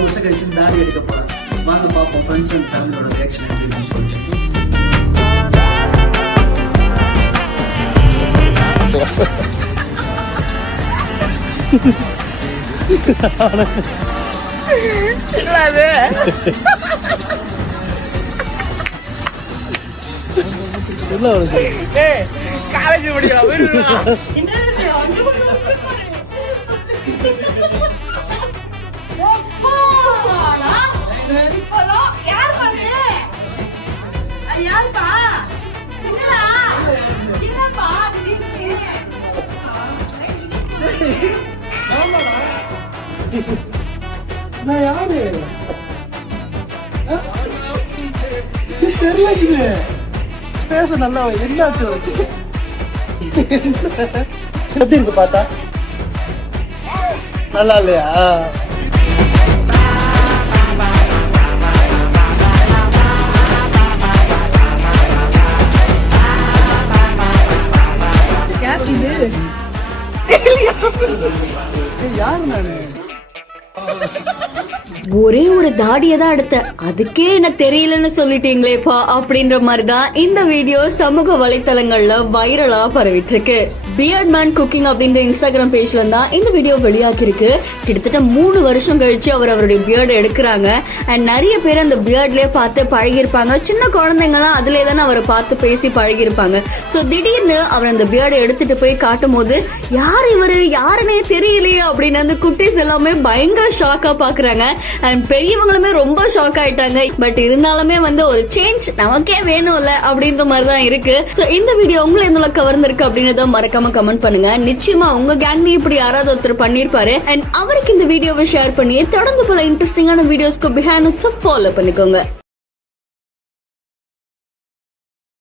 வருஷம் கழிச்சு தாடி எடுக்க போறேன். வாங்க பாப்போம் ஃப்ரெண்ட்ஸ் அண்ட் ஃபேமிலியோட ரியாக்ஷன் எப்படி இருக்குன்னு சொல்லிட்டு. காலேஜ் படிக்கிறோம். பேச நல்லா என்னாச்சு எப்படி இருக்கு பார்த்தா? நல்லா இல்லையா? யாரு நானு? ஒரே ஒரு தாடியை தான் எடுத்த, அதுக்கே என்ன தெரியலன்னு சொல்லிட்டீங்களேப்பா அப்படின்ற மாதிரிதான் இந்த வீடியோ சமூக வலைத்தளங்கள்ல வைரலா பரவிட்டு இருக்கு. பியர்ட் மேன் குக்கிங் அப்படின்ற இன்ஸ்டாகிராம் பேஜ்ல தான் இந்த வீடியோ வெளியாகிருக்கு. கிட்டத்தட்ட 3 வருஷம் கழிச்சு அவர் அவருடைய பியர்டை எடுக்கிறாங்க. அண்ட் நிறைய பேர் அந்த பியர்ட்லயே பார்த்து பழகிருப்பாங்க. சின்ன குழந்தைங்கலாம் அதுலயே தானே அவரை பார்த்து பேசி பழகிருப்பாங்க. ஸோ திடீர்னு அவர் அந்த பியர்டை எடுத்துட்டு போய் காட்டும் போது யார் இவரு, யாருன்னே தெரியலையே அப்படின்னு அந்த குட்டீஸ் எல்லாமே பயங்கர ஷாக்கா பாக்குறாங்க. அண்ட் பெரியவங்களுமே ரொம்ப ஷாக் ஆயிட்டாங்க. பட் இருந்தாலுமே ஒரு சேஞ்ச் நமக்கே வேணும்ல அப்படின்ற மாதிரிதான் இருக்கு. ஸோ இந்த வீடியோ உங்களை எந்த கவர்ந்திருக்கு அப்படின்றத மறக்காம கமெண்ட் பண்ணுங்க. நிச்சயமா உங்க கேங்ல இப்படி யாராவது ஒருத்தர் பண்ணிருப்பாரு. அண்ட் அவருக்கு இந்த வீடியோவை ஷேர் பண்ணி தொடர்ந்து பல இன்ட்ரெஸ்டிங்கான வீடியோஸ்க்கு பிஹைண்ட் ஃபாலோ பண்ணிக்கோங்க.